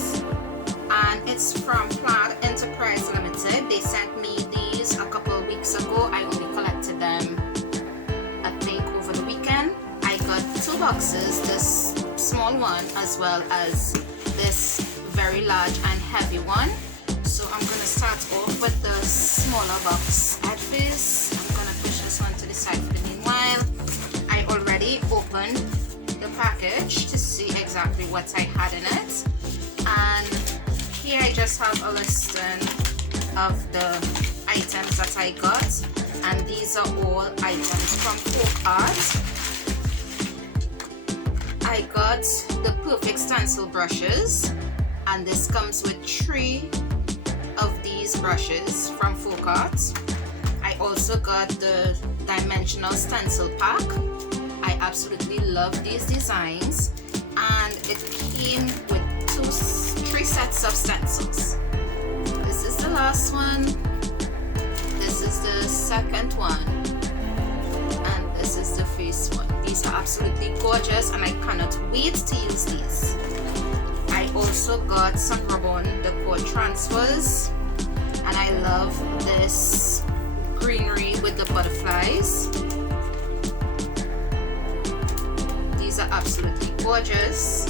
box, and it's from Plaid Enterprise Limited. They sent me these a couple of weeks ago. I only collected them I think over the weekend. I got 2 boxes, this small one as well as this very large and heavy one. So I'm gonna start off with the smaller box at first. I'm gonna push this one to the side for the meanwhile. I already opened the package to see exactly what I had in it, and here I just have a listing of the items that I got, and these are all items from Folk Art. I got the Perfect Stencil brushes, and this comes with 3 of these brushes from Folk Art. I also got the dimensional stencil pack. I absolutely love these designs, and it came with 3 sets of stencils. This is the last one, this is the second one, and this is the first one. These are absolutely gorgeous, and I cannot wait to use these. I also got some ribbon decor transfers, and I love this greenery with the butterflies. These are absolutely gorgeous,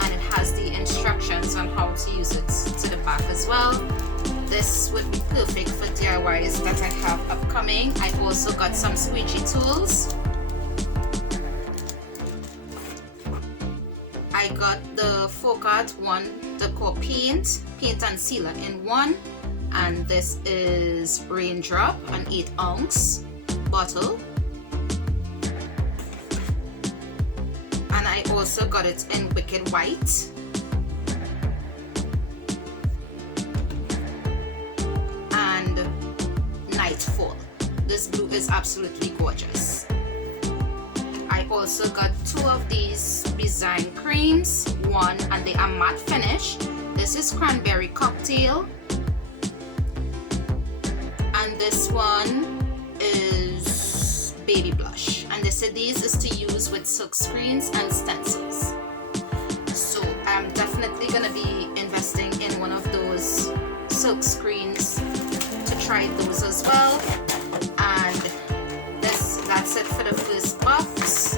and it has the instructions on how to use it to the back as well. This would be perfect for DIYs that I have upcoming. I also got some squeegee tools. I got the Folk Art one decor paint and sealer in one, and this is Raindrop, an 8-ounce bottle, and I also got it in Wicked White. And Nightfall. This blue is absolutely gorgeous. I also got 2 of these design creams, one, and they are matte finish. This is Cranberry Cocktail, and this one is Baby Blush, and they said these is to use with silk screens and stencils. So I'm definitely gonna be investing in one of those silk screens to try those as well. And that's it for the first box.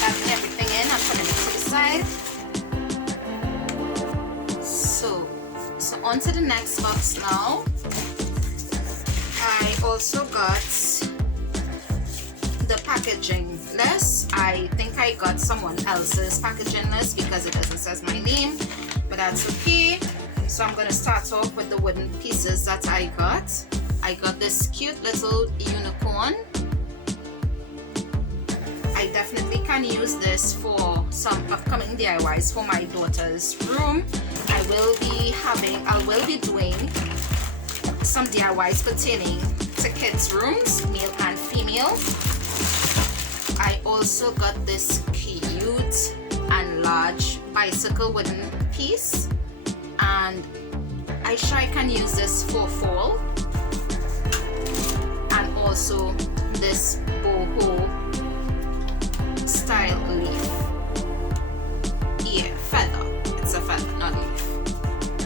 That's everything in. I'm putting it to the side. So on to the next box now. I also got the packaging list. I think I got someone else's packaging list because it doesn't say my name, but that's okay. So I'm gonna start off with the wooden pieces that I got. I got this cute little unicorn. I definitely can use this for some upcoming DIYs for my daughter's room. I will be doing some DIYs pertaining to kids' rooms, male and female. I also got this cute and large bicycle wooden piece, and I'm sure I can use this for fall. And also this boho style leaf. Yeah, feather. It's a feather, not leaf.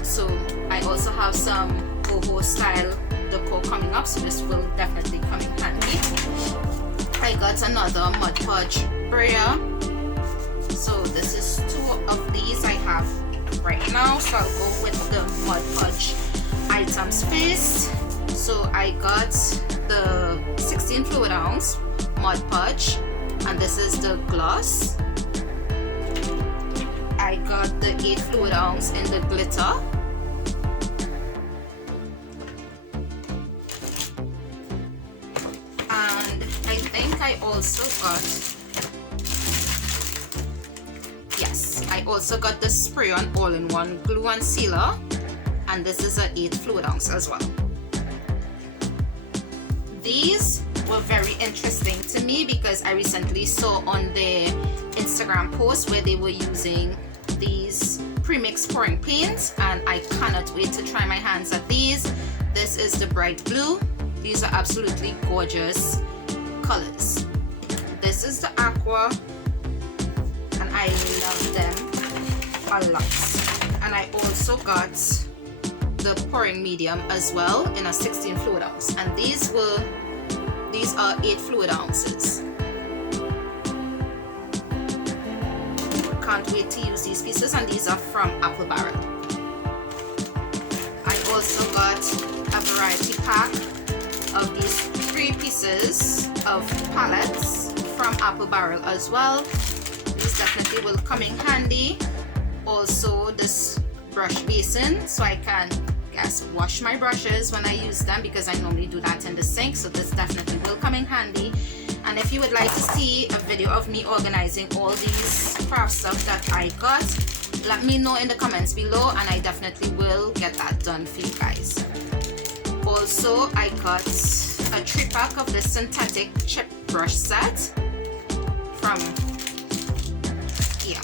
So I also have some boho style decor coming up, so this will definitely come in handy. I got another Mod Podge brayer. So this is 2 of these I have right now. So I'll go with the Mod Podge items first. So I got the 16 fluid ounce Mod Podge, and this is the gloss. I got the 8 fluid ounce in the glitter. And I think I also got, yes, I also got the spray on all-in-one glue and sealer, and this is an 8 fluid ounce as well. These were very interesting to me because I recently saw on their Instagram post where they were using these premix pouring paints, and I cannot wait to try my hands at these. This is the bright blue. These are absolutely gorgeous colors. This this is the aqua, and I love them a lot. And I also got the pouring medium as well in a 16 fluid ounce, and these are 8 fluid ounces. Can't wait to use these pieces, and these are from Apple Barrel. I also got a variety pack of these 3 pieces of palettes from Apple Barrel as well. These definitely will come in handy. Also this brush basin, so I can wash my brushes when I use them, because I normally do that in the sink, so this definitely will come in handy. And if you would like to see a video of me organizing all these craft stuff that I got, let me know in the comments below, and I definitely will get that done for you guys. Also, I got a 3-pack of the synthetic chip brush set from here.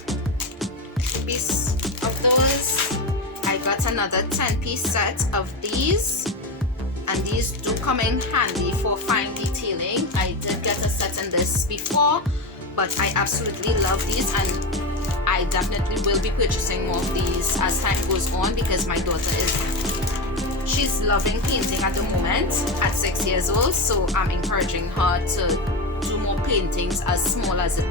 2 pieces of those. I got another 10-piece set of these, and these do come in handy for fine detailing. I did get a set in this before, but I absolutely love these, and I definitely will be purchasing more of these as time goes on, because my daughter she's loving painting at the moment at 6 years old, so I'm encouraging her to do more paintings as small as it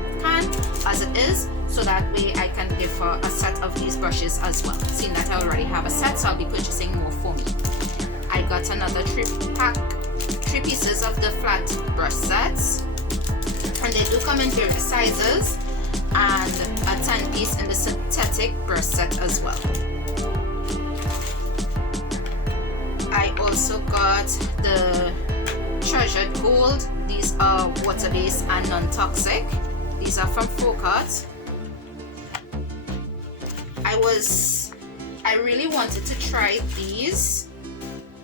is, so that way I can give her a set of these brushes as well, seeing that I already have a set, so I'll be purchasing more for me. I got another 3 pieces of the flat brush sets, and they do come in various sizes, and a 10-piece in the synthetic brush set as well. I also got the Treasured Gold. These are water-based and non-toxic. These are from Folk Art. I really wanted to try these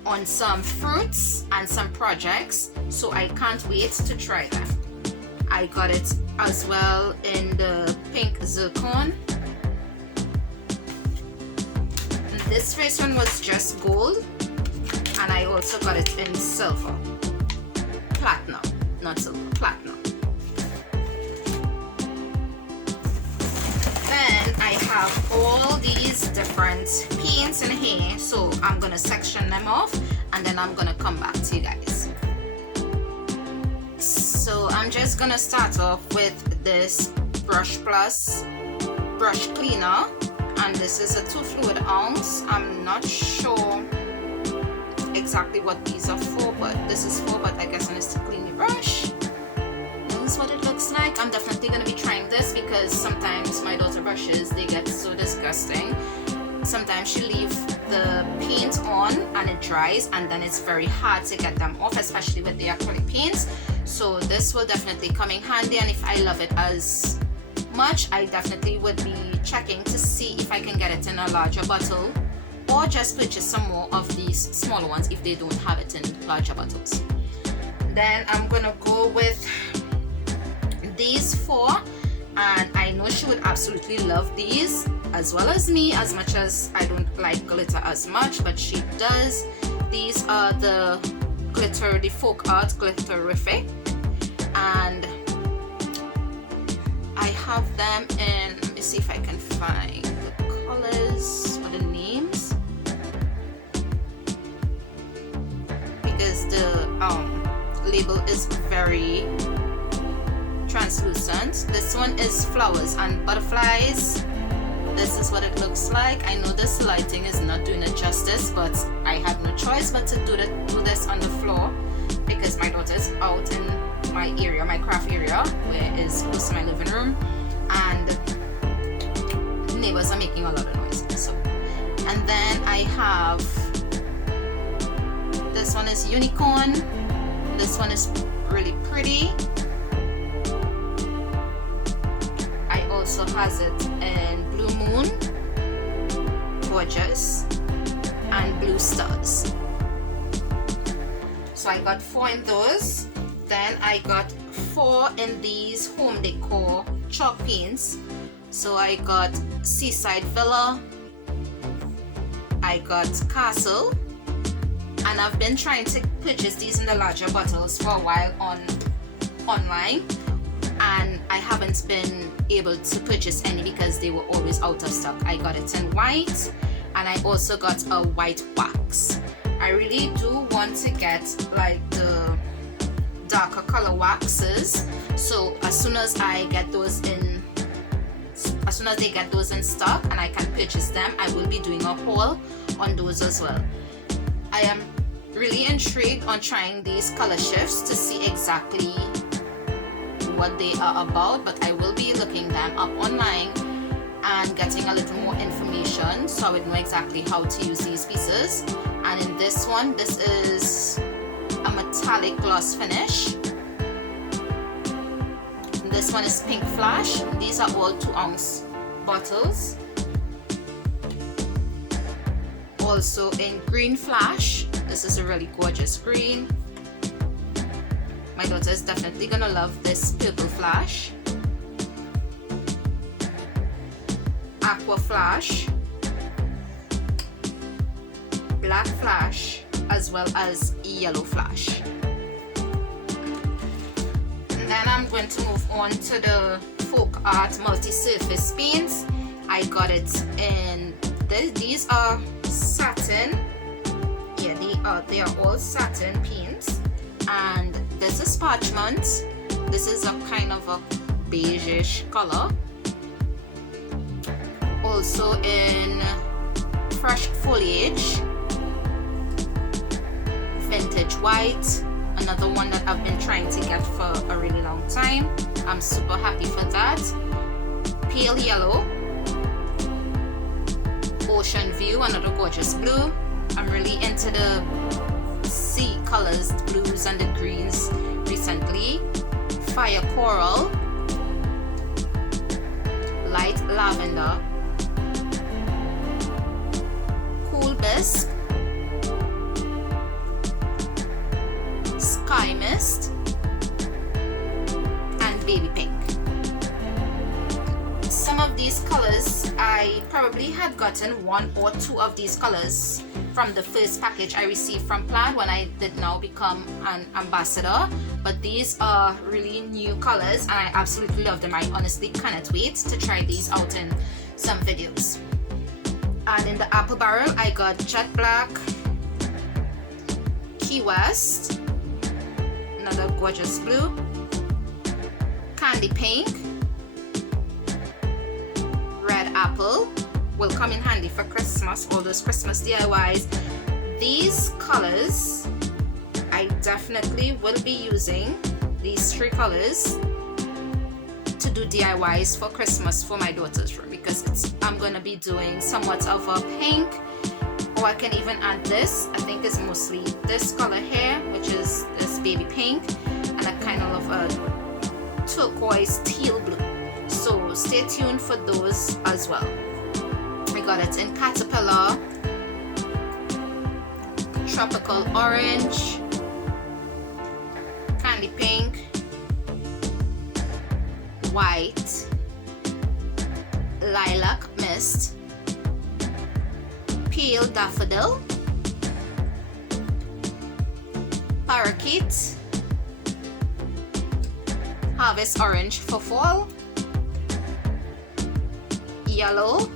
on some fruits and some projects, so I can't wait to try them. I got it as well in the pink zircon. And this first one was just gold, and I also got it in silver. Platinum, not silver, platinum. Then I have all these different paints in here, so I'm gonna section them off, and then I'm gonna come back to you guys. So I'm just gonna start off with this Brush Plus brush cleaner, and this is a 2 fluid ounce. I'm not sure exactly what these are for, but this is for, but I guess it's to clean your brush. This is what it looks like. I'm definitely going to be trying this, because sometimes my daughter brushes, they get so disgusting. Sometimes she leaves the paint on and it dries, and then it's very hard to get them off, especially with the acrylic paints. So this will definitely come in handy, and if I love it as much, I definitely would be checking to see if I can get it in a larger bottle, or just purchase some more of these smaller ones if they don't have it in larger bottles. Then I'm gonna go with these 4, and I know she would absolutely love these as well as me, as much as I don't like glitter as much, but she does. These are the Folk Art Glitterific, and I have them in, let me see if I can find the colors or the names, because the label is very translucent. This one is flowers and butterflies. This is what it looks like. I know this lighting is not doing it justice, but I had no choice but to do this on the floor, because my daughter is out in my area, my craft area, where is close to my living room, and the neighbors are making a lot of noise. So, and then I have, this one is unicorn. This one is really pretty. I also has it in blue moon, gorgeous, and blue stars. So I got 4 in those. Then I got 4 in these home decor chalk paints. So I got Seaside Villa, I got Castle, and I've been trying to purchase these in the larger bottles for a while online, and I haven't been able to purchase any because they were always out of stock. I got it in white, and I also got a white wax. I really do want to get like the darker color waxes, so as soon as they get those in stock and I can purchase them, I will be doing a haul on those as well. I am really intrigued on trying these color shifts to see exactly what they are about, but I will be looking them up online and getting a little more information so I would know exactly how to use these pieces. And in this one, this is a metallic gloss finish. And this one is pink flash. These are all 2-ounce bottles. Also in green flash. This is a really gorgeous green. My daughter is definitely gonna love this purple flash. Aqua flash, black flash, as well as yellow flash. And then I'm going to move on to the Folk Art multi-surface paints. I got it in these are satin. Yeah, they are all satin paints, and this is parchment. This is a kind of a beige-ish color. Also in fresh foliage, vintage white, another one that I've been trying to get for a really long time. I'm super happy for that. Pale yellow, ocean view, another gorgeous blue. I'm really into the sea colors, the blues and the greens recently. Fire coral, light lavender, cool bisque, sky mist, and baby pink. Some of these colors, I probably had gotten 1 or 2 of these colors from the first package I received from Plaid when I did now become an ambassador, but these are really new colors and I absolutely love them. I honestly cannot wait to try these out in some videos. And in the apple barrel, I got jet black, Key West, another gorgeous blue, candy pink, red apple. Will come in handy for Christmas, all those Christmas DIYs. These colors, I definitely will be using these 3 colors to do DIYs for Christmas for my daughter's room, because I'm going to be doing somewhat of a pink, or I can even add this. I think it's mostly this color here, which is this baby pink, and a kind of a turquoise teal blue. So stay tuned for those as well. We got it in caterpillar, tropical orange, candy pink, white, lilac mist, pale daffodil, parakeet, harvest orange for fall, yellow,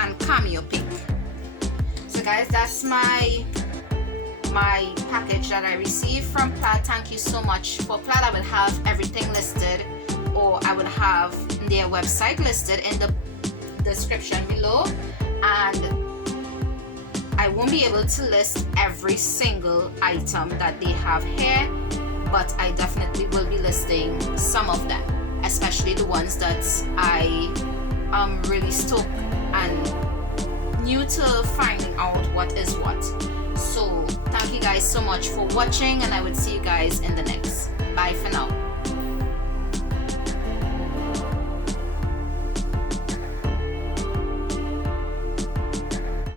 and cameo pink. So guys, that's my package that I received from Plaid. Thank you so much. For Plaid, I will have everything listed, or I will have their website listed in the description below, and I won't be able to list every single item that they have here, but I definitely will be listing some of them, especially the ones that I am really stoked and new to finding out what is what. So thank you guys so much for watching, and I would see you guys in the next. Bye for now.